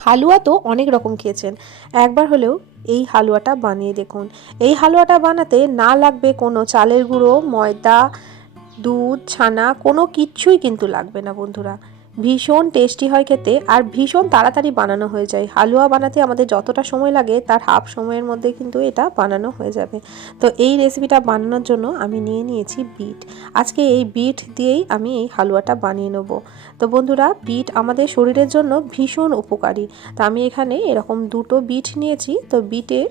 হালুয়া তো অনেক রকম খেয়েছেন, একবার হলেও এই হালুয়াটা বানিয়ে দেখুন। এই হালুয়াটা বানাতে না লাগবে কোনো চালের গুঁড়ো, ময়দা, দুধ, ছানা, কোনো কিচ্ছুই কিন্তু লাগবে না বন্ধুরা। ভীষণ টেস্টি হয় খেতে আর ভীষণ তাড়াতাড়ি বানানো হয়ে যায়। হালুয়া বানাতে আমাদের যতটা সময় লাগে তার হাফ সময়ের মধ্যে কিন্তু এটা বানানো হয়ে যাবে। তো এই রেসিপিটা বানানোর জন্য আমি নিয়ে নিয়েছি বিট। আজকে এই বিট দিয়েই আমি এই হালুয়াটা বানিয়ে নেব। তো বন্ধুরা, বিট আমাদের শরীরের জন্য ভীষণ উপকারী। তো আমি এখানে এরকম দুটো বিট নিয়েছি। তো বিটের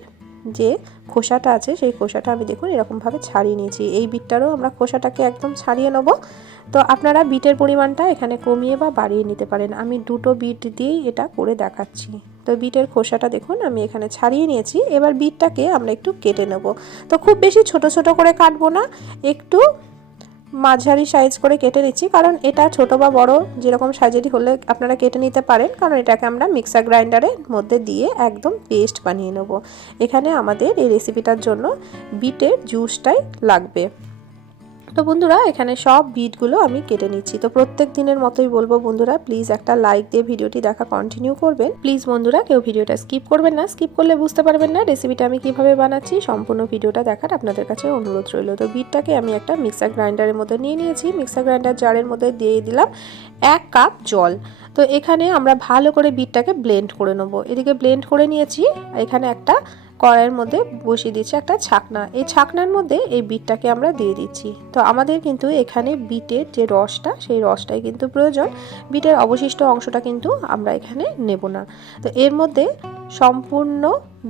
যে খোসাটা আছে সেই খোসাটা আমি দেখুন এরকমভাবে ছাড়িয়ে নিয়েছি। এই বিটটারও আমরা খোসাটাকে একদম ছাড়িয়ে নেব। তো আপনারা বিটের পরিমাণটা এখানে কমিয়ে বা বাড়িয়ে নিতে পারেন। আমি দুটো বিট দিয়েই এটা করে দেখাচ্ছি। তো বিটের খোসাটা দেখুন আমি এখানে ছাড়িয়ে নিয়েছি। এবার বিটটাকে আমরা একটু কেটে নেব। তো খুব বেশি ছোট ছোট করে কাটবো না, একটু মাঝারি সাইজ করে কেটে নিচ্ছি, কারণ এটা ছোট বা বড় যেরকম সাইজেরই হলে আপনারা কেটে নিতে পারেন, কারণ এটাকে আমরা মিক্সার গ্রাইন্ডারের মধ্যে দিয়ে একদম পেস্ট বানিয়ে নেব। এখানে আমাদের এই রেসিপিটার জন্য বিটের জুসটাই লাগবে। তো বন্ধুরা, এখানে সব বিটগুলো আমি কেটে নিচ্ছি। তো প্রত্যেক দিনের মতোই বলবো বন্ধুরা, প্লিজ একটা লাইক দিয়ে ভিডিওটি দেখা কন্টিনিউ করবেন। প্লিজ বন্ধুরা, কেউ ভিডিওটা স্কিপ করবেন না, স্কিপ করলে বুঝতে পারবেন না রেসিপিটা আমি কিভাবে বানাচ্ছি। সম্পূর্ণ ভিডিওটা দেখার আপনাদের কাছে অনুরোধ রইল। তো বিটটাকে আমি একটা মিক্সার গ্রাইন্ডারের মধ্যে নিয়ে নিয়েছি। মিক্সার গ্রাইন্ডার জারের মধ্যে দিয়ে দিলাম 1 কাপ জল। তো এখানে আমরা ভালো করে বিটটাকে ব্লেন্ড করে নেব। এদিকে ব্লেন্ড করে নিয়েছি। এখানে একটা কড়াইয়ের মধ্যে বসিয়ে দিচ্ছি একটা ছাকনা। এই ছাকনার মধ্যে এই বিটটাকে আমরা দিয়ে দিচ্ছি। তো আমাদের কিন্তু এখানে বিটের যে রসটা, সেই রসটাই কিন্তু প্রয়োজন। বিটের অবশিষ্ট অংশটা কিন্তু আমরা এখানে নেব না। তো এর মধ্যে সম্পূর্ণ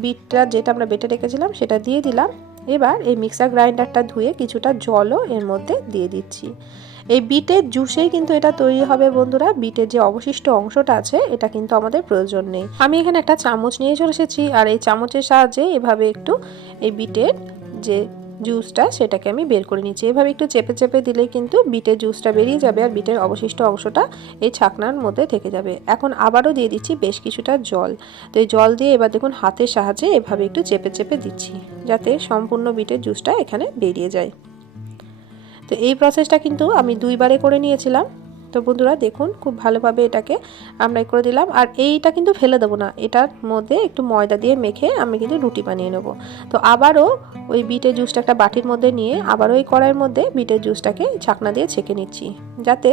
বিটটা যেটা আমরা বেটে রেখেছিলাম সেটা দিয়ে দিলাম। এবার এই মিক্সার গ্রাইন্ডারটা ধুয়ে কিছুটা জলও এর মধ্যে দিয়ে দিচ্ছি। এই বিটের জুসেই কিন্তু এটা তৈরি হবে বন্ধুরা। বিটের যে অবশিষ্ট অংশটা আছে এটা কিন্তু আমাদের প্রয়োজন নেই। আমি এখানে একটা চামচ নিয়ে চলে এসেছি, আর এই চামচের সাহায্যে এভাবে একটু এই বিটের যে জুসটা সেটাকে আমি বের করে নিচ্ছি। এভাবে একটু চেপে চেপে দিলেই কিন্তু বিটের জুসটা বেরিয়ে যাবে আর বিটের অবশিষ্ট অংশটা এই ছাকনার মধ্যে থেকে যাবে। এখন আবারও দিয়ে দিচ্ছি বেশ কিছুটা জল। তো এই জল দিয়ে এবার দেখুন হাতের সাহায্যে এভাবে একটু চেপে চেপে দিচ্ছি, যাতে সম্পূর্ণ বিটের জুসটা এখানে বেরিয়ে যায়। তো এই প্রসেসটা কিন্তু আমি 2 বারে করে নিয়েছিলাম। তো বন্ধুরা দেখুন খুব ভালোভাবে এটাকে আমরা করে দিলাম। আর এইটা কিন্তু ফেলে দেবো না, এটার মধ্যে একটু ময়দা দিয়ে মেখে আমি কিন্তু রুটি বানিয়ে নেব। তো আবারও ওই বিটের জুসটা একটা বাটির মধ্যে নিয়ে আবারও ওই কড়াইয়ের মধ্যে বিটের জুসটাকে ছাকনা দিয়ে ছেঁকে নিচ্ছি, যাতে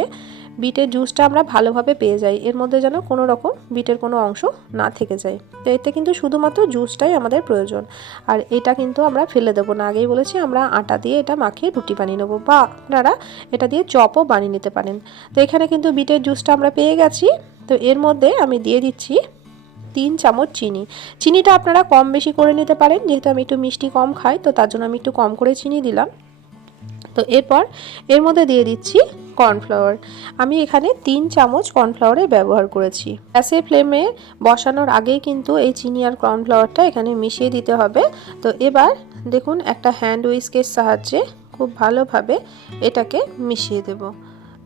বিটের জুসটা আমরা ভালোভাবে পেয়ে যাই। এর মধ্যে যেন কোনো রকম বিটের কোনো অংশ না থেকে যায়। তো এতে কিন্তু শুধুমাত্র জুসটাই আমাদের প্রয়োজন। আর এটা কিন্তু আমরা ফেলে দেবো না, আগেই বলেছি আমরা আটা দিয়ে এটা মাখিয়ে রুটি বানিয়ে নেবো, বা আপনারা এটা দিয়ে চপও বানিয়ে নিতে পারেন। তো এখানে কিন্তু বিটের জুসটা আমরা পেয়ে গেছি। তো এর মধ্যে আমি দিয়ে দিচ্ছি 3 চামচ চিনি। চিনিটা আপনারা কম বেশি করে নিতে পারেন, যেহেতু আমি একটু মিষ্টি কম খাই তো তার জন্য আমি একটু কম করে চিনি দিলাম। তো এরপর এর মধ্যে দিয়ে দিচ্ছি কর্নফ্লাওয়ার। আমি এখানে 3 চামচ কর্নফ্লাওয়ারের ব্যবহার করেছি। গ্যাসের ফ্লেমে বসানোর আগেই কিন্তু এই চিনি আর কর্নফ্লাওয়ারটা এখানে মিশিয়ে দিতে হবে। তো এবার দেখুন একটা হ্যান্ড উইস্কের সাহায্যে খুব ভালোভাবে এটাকে মিশিয়ে দেব।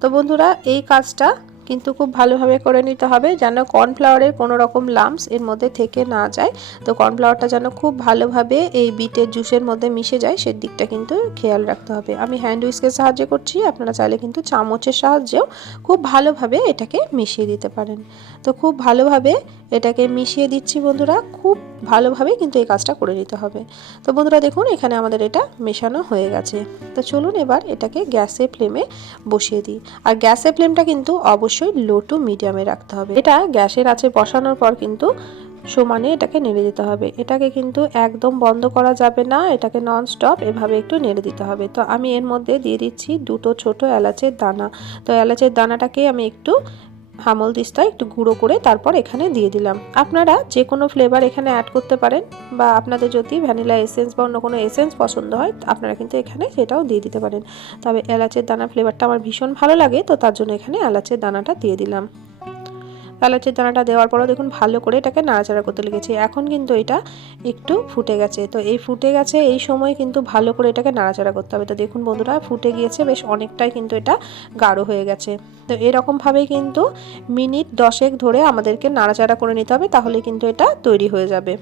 তো বন্ধুরা, এই কাজটা কিন্তু খুব ভালোভাবে করে নিতে হবে, যেন কর্নফ্লাওয়ারের কোনো রকম লাম্পস এর মধ্যে থেকে না যায়। তো কর্নফ্লাওয়ারটা যেন খুব ভালোভাবে এই বিটের জুসের মধ্যে মিশে যায় সেদিকটা কিন্তু খেয়াল রাখতে হবে। আমি হ্যান্ড উইস্কের সাহায্যে করছি, আপনারা চাইলে কিন্তু চামচের সাহায্যেও খুব ভালোভাবে এটাকে মিশিয়ে দিতে পারেন। তো খুব ভালোভাবে এটাকে মিশিয়ে দিচ্ছি বন্ধুরা, খুব ভালোভাবে কিন্তু এই কাজটা করে নিতে হবে। তো বন্ধুরা দেখুন এখানে আমাদের এটা মেশানো হয়ে গেছে। তো চলুন এবার এটাকে গ্যাসের ফ্লেমে বসিয়ে দিই। আর গ্যাসের ফ্লেমটা কিন্তু অবশ্যই লো টু মিডিয়ামে রাখতে হবে। এটা গ্যাসের আঁচে বসানোর পর কিন্তু সমানে এটাকে নেড়ে দিতে হবে। এটাকে কিন্তু একদম বন্ধ করা যাবে না, এটাকে নন স্টপ এভাবে একটু নেড়ে দিতে হবে। তো আমি এর মধ্যে দিয়ে দিচ্ছি 2টো ছোট এলাচের দানা। তো এলাচের দানাটাকে আমি একটু হামল দিস্তায় একটু গুঁড়ো করে তারপর এখানে দিয়ে দিলাম। আপনারা যে কোনো ফ্লেভার এখানে অ্যাড করতে পারেন, বা আপনাদের যদি ভ্যানিলা এসেন্স বা অন্য কোনো এসেন্স পছন্দ হয় আপনারা কিন্তু এখানে সেটাও দিয়ে দিতে পারেন। তবে এলাচের দানা ফ্লেভারটা আমার ভীষণ ভালো লাগে, তো তার জন্য এখানে এলাচের দানাটা দিয়ে দিলাম। এলাচের দানাটা দেওয়ার পরও দেখুন ভালো করে এটাকে নাড়াচাড়া করতে লেগেছে। এখন কিন্তু এটা একটু ফুটে গেছে। তো এই ফুটে গেছে এই সময় কিন্তু ভালো করে এটাকে নাড়াচাড়া করতে হবে। তো দেখুন বন্ধুরা ফুটে গিয়েছে, বেশ অনেকটাই কিন্তু এটা গাঢ় হয়ে গেছে। তো এরকমভাবেই কিন্তু মিনিট 10 ধরে আমাদেরকে নাড়াচাড়া করে নিতে হবে, তাহলে কিন্তু এটা তৈরি হয়ে যাবে।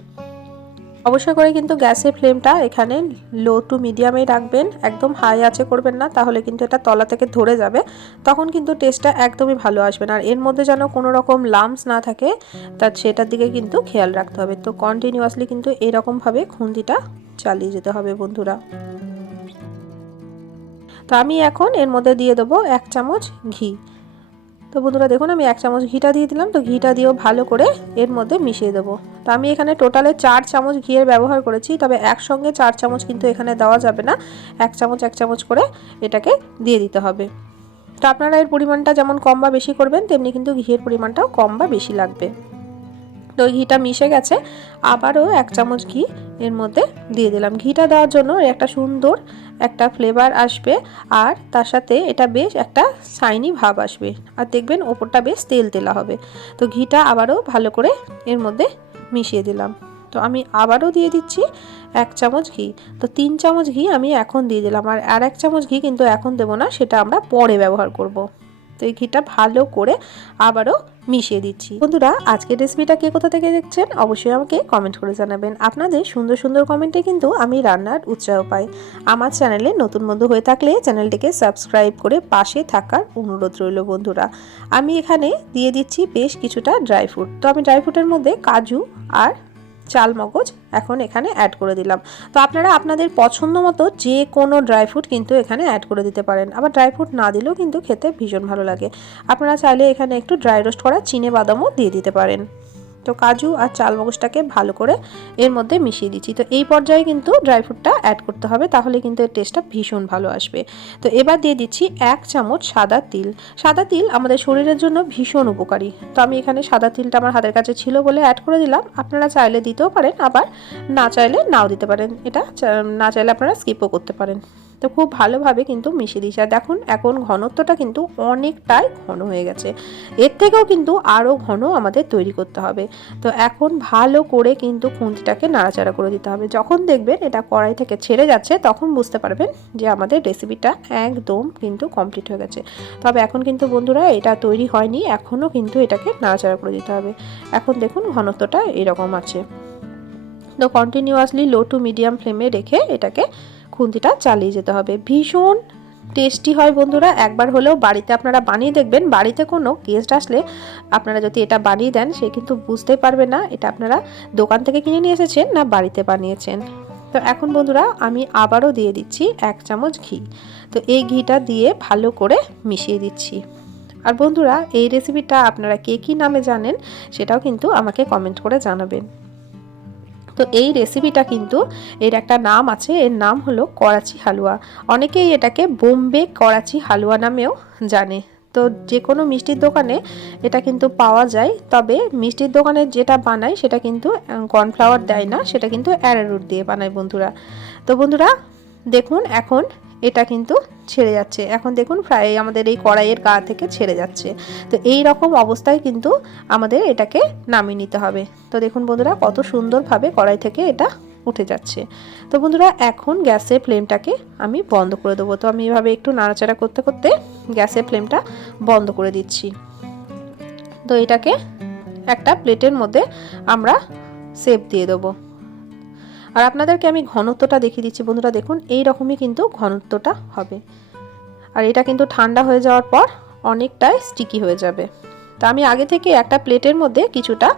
অবশ্যই করে কিন্তু গ্যাসের ফ্লেমটা এখানে লো টু মিডিয়ামেই রাখবেন, একদম হাই আঁচে করবেন না, তাহলে কিন্তু এটা তলা থেকে ধরে যাবে, তখন কিন্তু টেস্টটা একদমই ভালো আসবে না। আর এর মধ্যে যেন কোনো রকম লাম্পস না থাকে, সেটার দিকে কিন্তু খেয়াল রাখতে হবে। তো কন্টিনিউয়াসলি কিন্তু এরকমভাবে খুন্তিটা চালিয়ে যেতে হবে বন্ধুরা। তো আমি এখন এর মধ্যে দিয়ে দেবো 1 চামচ ঘি। তো বন্ধুরা দেখুন আমি 1 চামচ ঘিটা দিয়ে দিলাম। তো ঘিটা দিয়েও ভালো করে এর মধ্যে মিশিয়ে দেবো। তো আমি এখানে টোটালে 4 চামচ ঘিয়ের ব্যবহার করেছি, তবে একসঙ্গে 4 চামচ কিন্তু এখানে দেওয়া যাবে না, 1 চামচ 1 চামচ করে এটাকে দিয়ে দিতে হবে। তো আপনারা এর পরিমাণটা যেমন কম বা বেশি করবেন, তেমনি কিন্তু ঘিয়ের পরিমাণটাও কম বা বেশি লাগবে। তো ঘিটা মিশে গেছে, আবারও 1 চামচ ঘি এর মধ্যে দিয়ে দিলাম। ঘিটা দেওয়ার জন্য একটা সুন্দর একটা ফ্লেভার আসবে, আর তার সাথে এটা বেশ একটা শাইনি ভাব আসবে, আর দেখবেন ওপরটা বেশ তেল তেলা হবে। তো ঘিটা আবারও ভালো করে এর মধ্যে মিশিয়ে দিলাম। তো আমি আবারও দিয়ে দিচ্ছি 1 চামচ ঘি। তো 3 চামচ ঘি আমি এখন দিয়ে দিলাম, আর 1 চামচ ঘি কিন্তু এখন দেবো না, সেটা আমরা পরে ব্যবহার করব। তো এই ঘিটা ভালো করে আবারও মিশিয়ে দিচ্ছি। বন্ধুরা আজকের রেসিপিটা কে কোথা থেকে দেখছেন অবশ্যই আমাকে কমেন্ট করে জানাবেন। আপনাদের সুন্দর সুন্দর কমেন্টে কিন্তু আমি রান্নার উৎসাহ পাই। আমার চ্যানেলে নতুন বন্ধু হয়ে থাকলে চ্যানেলটিকে সাবস্ক্রাইব করে পাশে থাকার অনুরোধ রইল বন্ধুরা। আমি এখানে দিয়ে দিচ্ছি বেশ কিছুটা ড্রাই ফ্রুট। তো আমি ড্রাই ফ্রুটের মধ্যে কাজু আর চাল মগজ এখন এখানে অ্যাড করে দিলাম। তো আপনারা আপনাদের পছন্দ মতো যে কোনো ড্রাই ফ্রুট কিন্তু এখানে অ্যাড করে দিতে পারেন, আবার ড্রাই ফ্রুট না দিলেও কিন্তু খেতে ভীষণ ভালো লাগে। আপনারা চাইলে এখানে একটু ড্রাই রোস্ট করা চিনে বাদামও দিয়ে দিতে পারেন। তো কাজু আর চাল মগজটাকে ভালো করে এর মধ্যে মিশিয়ে দিচ্ছি। তো এই পর্যায়ে কিন্তু ড্রাই ফ্রুটটা অ্যাড করতে হবে, তাহলে কিন্তু এর টেস্টটা ভীষণ ভালো আসবে। তো এবার দিয়ে দিচ্ছি 1 চামচ সাদা তিল। সাদা তিল আমাদের শরীরের জন্য ভীষণ উপকারী। তো আমি এখানে সাদা তিলটা আমার হাতের কাছে ছিল বলে অ্যাড করে দিলাম। আপনারা চাইলে দিতেও পারেন, আবার না চাইলে নাও দিতে পারেন, এটা না চাইলে আপনারা স্কিপও করতে পারেন। তো খুব ভালোভাবে কিন্তু মিশিয়ে দিয়েছি। আর দেখুন এখন ঘনত্বটা কিন্তু অনেকটাই ঘন হয়ে গেছে, এর থেকেও কিন্তু আরও ঘন আমাদের তৈরি করতে হবে। তো এখন ভালো করে কিন্তু খুন্তিটাকে নাড়াচাড়া করে দিতে হবে। যখন দেখবেন এটা কড়াই থেকে ছেড়ে যাচ্ছে, তখন বুঝতে পারবেন যে আমাদের রেসিপিটা একদম কিন্তু কমপ্লিট হয়ে গেছে। তবে এখন কিন্তু বন্ধুরা এটা তৈরি হয়নি, এখনও কিন্তু এটাকে নাড়াচাড়া করে দিতে হবে। এখন দেখুন ঘনত্বটা এরকম আছে। তো কন্টিনিউয়াসলি লো টু মিডিয়াম ফ্লেমে রেখে এটাকে খুন্তিটা চালিয়ে যেতে হবে। ভীষণ টেস্টি হয় বন্ধুরা, একবার হলেও বাড়িতে আপনারা বানিয়ে দেখবেন। বাড়িতে কোনো গেস্ট আসলে আপনারা যদি এটা বানিয়ে দেন, সে কিন্তু বুঝতে পারবে না এটা আপনারা দোকান থেকে কিনে নিয়ে এসেছেন না বাড়িতে বানিয়েছেন। তো এখন বন্ধুরা আমি আবারও দিয়ে দিচ্ছি 1 চামচ ঘি। তো এই ঘিটা দিয়ে ভালো করে মিশিয়ে দিচ্ছি। আর বন্ধুরা এই রেসিপিটা আপনারা কে কী নামে জানেন সেটাও কিন্তু আমাকে কমেন্ট করে জানাবেন। তো এই রেসিপিটা কিন্তু এর একটা নাম আছে, এর নাম হলো করাচি হালুয়া। অনেকেই এটাকে বোম্বে করাচি হালুয়া নামেও জানে। তো যে কোনো মিষ্টির দোকানে এটা কিন্তু পাওয়া যায়, তবে মিষ্টির দোকানে যেটা বানায় সেটা কিন্তু কর্নফ্লাওয়ার দেয় না, সেটা কিন্তু অ্যারারুট দিয়ে বানায় বন্ধুরা। তো বন্ধুরা দেখুন এখন এটা কিন্তু ছেড়ে যাচ্ছে, এখন দেখুন প্রায় আমাদের এই কড়াইয়ের গা থেকে ছেড়ে যাচ্ছে। তো এই রকম অবস্থায় কিন্তু আমাদের এটাকে নামিয়ে নিতে হবে। তো দেখুন বন্ধুরা কত সুন্দরভাবে কড়াই থেকে এটা উঠে যাচ্ছে। তো বন্ধুরা এখন গ্যাসের ফ্লেমটাকে আমি বন্ধ করে দেবো। তো আমি এভাবে একটু নাড়াচাড়া করতে করতে গ্যাসের ফ্লেমটা বন্ধ করে দিচ্ছি। তো এটাকে একটা প্লেটের মধ্যে আমরা সেপ দিয়ে দেবো। আর আপনাদেরকে আমি ঘনত্বটা দেখিয়ে দিচ্ছি বন্ধুরা, দেখুন এই রকমই কিন্তু ঘনত্বটা হবে। আর এটা কিন্তু ঠান্ডা হয়ে যাওয়ার পর অনেকটাই স্টিকি হয়ে যাবে। তো আমি আগে থেকে একটা প্লেটের মধ্যে কিছুটা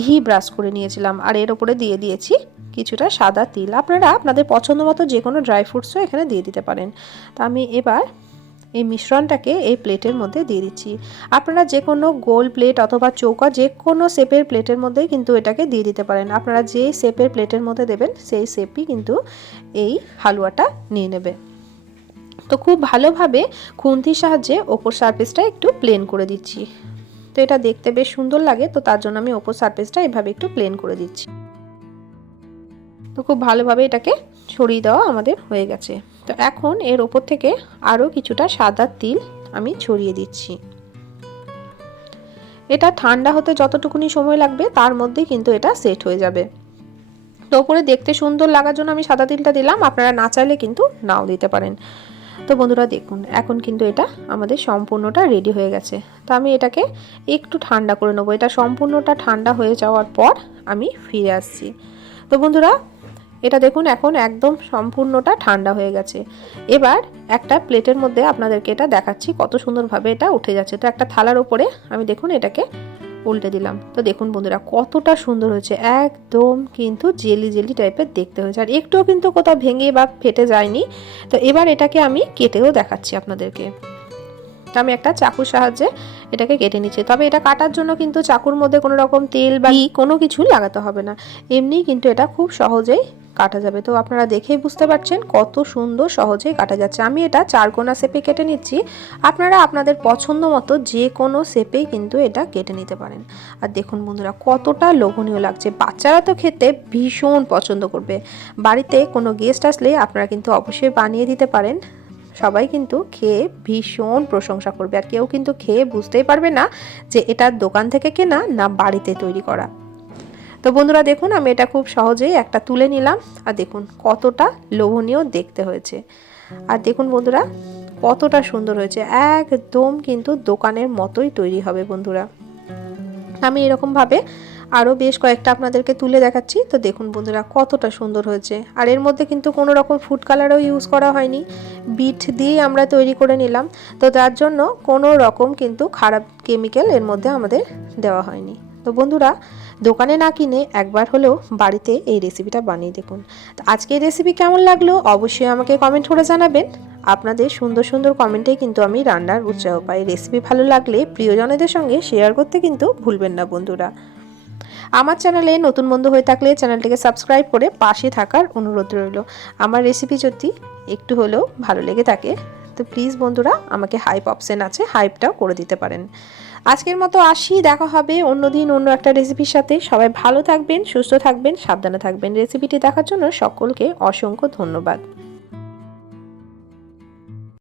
ঘি ব্রাশ করে নিয়েছিলাম, আর এর উপরে দিয়ে দিয়েছি কিছুটা সাদা তিল। আপনারা আপনাদের পছন্দ মতো যে কোনো ড্রাই ফ্রুটসও এখানে দিয়ে দিতে পারেন। তো আমি এবার এই মিশ্রণটাকে এই প্লেটের মধ্যে দিয়ে দিচ্ছি। আপনারা যে কোনো গোল প্লেট অথবা চৌকা যে কোনো শেপের প্লেটের মধ্যেই কিন্তু এটাকে দিয়ে দিতে পারেন। আপনারা যেই শেপের প্লেটের মধ্যে দেবেন সেই শেপই কিন্তু এই হালুয়াটা নিয়ে নেবে। তো খুব ভালোভাবে খুন্তির সাহায্যে ওপর সারফেসটা একটু প্লেন করে দিচ্ছি। তো এটা দেখতে বেশ সুন্দর লাগে, তো তার জন্য আমি ওপর সারফেসটা এভাবে একটু প্লেন করে দিচ্ছি। তো খুব ভালোভাবে এটাকে ছড়িয়ে দেওয়া আমাদের হয়ে গেছে। তো এখন এর ওপর থেকে আরও কিছুটা সাদা তিল আমি ছড়িয়ে দিচ্ছি। এটা ঠান্ডা হতে যতটুকুনি সময় লাগবে তার মধ্যেই কিন্তু এটা সেট হয়ে যাবে। তো ওপরে দেখতে সুন্দর লাগার জন্য আমি সাদা তিলটা দিলাম, আপনারা না চাইলে কিন্তু নাও দিতে পারেন। তো বন্ধুরা দেখুন এখন কিন্তু এটা আমাদের সম্পূর্ণটা রেডি হয়ে গেছে। তো আমি এটাকে একটু ঠান্ডা করে নেবো। এটা সম্পূর্ণটা ঠান্ডা হয়ে যাওয়ার পর আমি ফিরে আসছি। তো বন্ধুরা এটা দেখুন এখন একদম সম্পূর্ণটা ঠান্ডা হয়ে গেছে। এবার একটা প্লেটের মধ্যে আপনাদেরকে এটা দেখাচ্ছি কত সুন্দরভাবে এটা উঠে যাচ্ছে। তো একটা থালার উপরে আমি দেখুন এটাকে উল্টে দিলাম। তো দেখুন বন্ধুরা কতটা সুন্দর হয়েছে, একদম কিন্তু জেলি জেলি টাইপের দেখতে হয়েছে, আর একটুও কিন্তু কোথাও ভেঙে বা ফেটে যায়নি। তো এবার এটাকে আমি কেটেও দেখাচ্ছি আপনাদেরকে। আমি একটা চাকুর সাহায্যে এটাকে কেটে নিচ্ছি। তবে এটা কাটার জন্য কিন্তু চাকুর মধ্যে কোনো রকম তেল বা কোনো কিছু লাগাতে হবে না, এমনি কিন্তু এটা খুব সহজেই কাটা যাবে। তো আপনারা দেখেই বুঝতে পারছেন কত সুন্দর সহজেই কাটা যাচ্ছে। আমি এটা 4 কোনা শেপে কেটে নিচ্ছি, আপনারা আপনাদের পছন্দ মতো যে কোনো শেপেই কিন্তু এটা কেটে নিতে পারেন। আর দেখুন বন্ধুরা কতটা লোভনীয় লাগছে, বাচ্চারা তো খেতে ভীষণ পছন্দ করবে। বাড়িতে কোনো গেস্ট আসলে আপনারা কিন্তু অবশ্যই বানিয়ে দিতে পারেন, সবাই কিন্তু খেয়ে ভীষণ প্রশংসা করবে, আর কেউ কিন্তু খেয়ে বুঝতেই পারবে না যে এটা দোকান থেকে কেনা না বাড়িতে তৈরি করা। তো বন্ধুরা দেখুন আমি এটা খুব সহজেই একটা তুলে নিলাম, আর দেখুন কতটা লোভনীয় দেখতে হয়েছে। আর দেখুন বন্ধুরা কতটা সুন্দর হয়েছে, একদম কিন্তু দোকানের মতোই তৈরি হবে বন্ধুরা। আমি এরকমভাবে আরও বেশ কয়েকটা আপনাদেরকে তুলে দেখাচ্ছি। তো দেখুন বন্ধুরা কতটা সুন্দর হয়েছে, আর এর মধ্যে কিন্তু কোনো রকম ফুড কালারও ইউজ করা হয়নি, বিট দিয়েই আমরা তৈরি করে নিলাম। তো তার জন্য কোনো রকম কিন্তু খারাপ কেমিক্যাল এর মধ্যে আমাদের দেওয়া হয়নি। তো বন্ধুরা দোকানে না কিনে একবার হলেও বাড়িতে এই রেসিপিটা বানিয়ে দেখুন। তো আজকের রেসিপি কেমন লাগলো অবশ্যই আমাকে কমেন্ট করে জানাবেন। আপনাদের সুন্দর সুন্দর কমেন্টে কিন্তু আমি রান্নার উৎসাহ পাই। রেসিপি ভালো লাগলে প্রিয়জনদের সঙ্গে শেয়ার করতে কিন্তু ভুলবেন না বন্ধুরা। আমার চ্যানেলে নতুন বন্ধু হয়ে থাকলে চ্যানেলটিকে সাবস্ক্রাইব করে পাশে থাকার অনুরোধ রইল। আমার রেসিপি যদি একটু হলেও ভালো লেগে থাকে তো প্লিজ বন্ধুরা আমাকে হাইপ অপশন আছে, হাইপটাও করে দিতে পারেন। আজকের মতো আসি, দেখা হবে অন্যদিন অন্য একটা রেসিপির সাথে। সবাই ভালো থাকবেন, সুস্থ থাকবেন, সাবধানে থাকবেন। রেসিপিটি দেখার জন্য সকলকে অসংখ্য ধন্যবাদ।